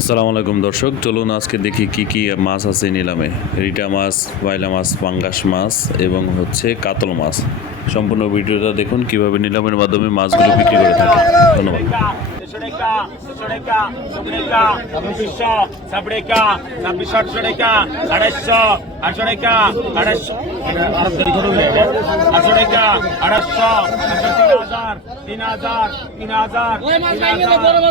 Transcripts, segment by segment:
আসসালামু আলাইকুম দর্শক, চলুন আজকে দেখি কি কি মাছ আছে নিলামে। রিটা মাছ, বাইলা মাছ, পাঙ্গাস মাছ এবং হচ্ছে কাতল মাছ। সম্পূর্ণ ভিডিওটা দেখুন কীভাবে নিলামের মাধ্যমে মাছগুলো বিক্রি করে থাকে ধন্যবাদ। ষোড়েকা ষোড়েকা সুবরেকা ছাব্বিশশো ছাবড়েকা ছাব্বিশশো আটশোড়েকা আড়াইশো আটশোড়েকা আড়াইশো আটশোড়েকা আড়াইশো তিন হাজার তিন হাজার তিন হাজার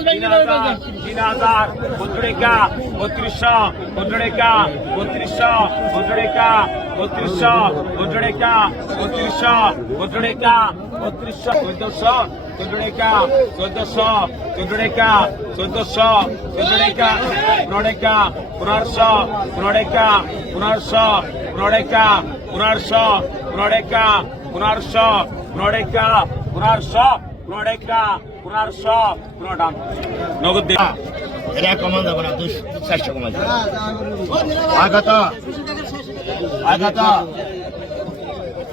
তিন হাজার তিন হাজার বত্রিশা বত্রিশশো বত্রিশা বত্রিশশো বত্রিশা বত্রিশশো বত্রিশা বত্রিশশো বত্রিশা বত্রিশশো চোদ্দশো চোদ্দ টাকা চোদ্দশো চোদ্দ টাকা চোদ্দশো চোদ্দ টাকা পনেরো টাকা পনেরোশো পনেরো টাকা পনেরোশো পনেরো টাকা পনেরোশো পনেরো টাকা পনেরোশো পনেরো টাকা পনেরোশো আগত। আগত।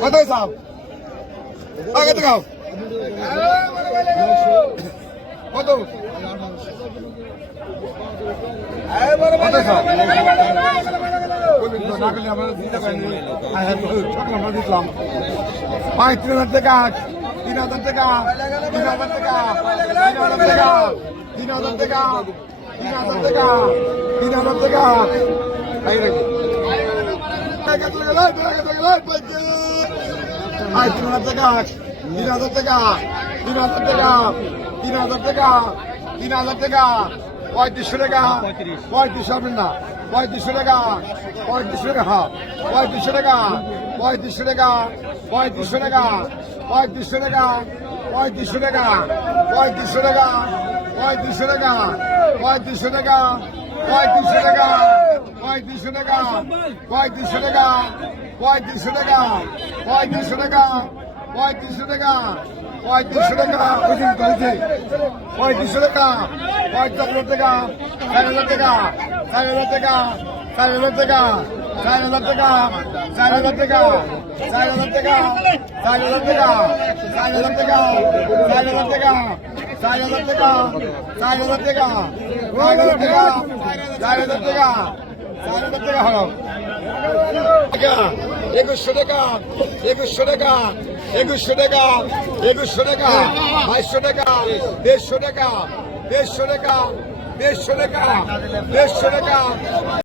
কত সাপ। আগে তো খাও। কত? তিন হাজার টাকা, তিন হাজার টাকা, তিন হাজার টাকা, তিন হাজার টাকা, তিন হাজার টাকা, তিন হাজার টাকা, তিন হাজার টাকা। আয় তিন হাজার টাকা তিন হাজার টাকা তিন হাজার টাকা তিন হাজার টাকা তিন হাজার টাকা পঁয়ত্রিশশো টাকা পঁয়ত্রিশশো হবেন না পঁয়ত্রিশশো টাকা পঁয়ত্রিশশো টাকা পঁয়ত্রিশশো টাকা পঁয়ত্রিশশো টাকা পঁয়ত্রিশশো টাকা পঁয়ত্রিশশো টাকা পঁয়ত্রিশশো টাকা পঁয়ত্রিশশো টাকা পঁয়ত্রিশশো টাকা পঁয়ত্রিশশো টাকা পঁয়ত্রিশশো টাকা পঁয়ত্রিশশো টাকা পঁয়ত্রিশশো টাকা পঁয়ত্রিশশো টাকা পঁয়ত্রিশশো টাকা পঁয়ত্রিশশো টাকা পঁয়ত্রিশশো টাকা ওইদিন চলছে পঁয়ত্রিশশো টাকা পঁয়ত্রিশ টাকা চার হাজার টাকা চার হাজার টাকা চার হাজার টাকা চার হাজার টাকা চার হাজার টাকা চার হাজার টাকা চার হাজার টাকা চার হাজার টাকা চার হাজার টাকা চার হাজার টাকা চার হাজার টাকা চার হাজার টাকা চার হাজার টাকা চার হাজার টাকা হলো টাকা একুশশো টাকা একুশশো টাকা একুশশো টাকা একুশশো টাকা, বাইশশো টাকা, দেড়শো টাকা দেড়শো টাকা দেড়শো টাকা দেড়শো টাকা।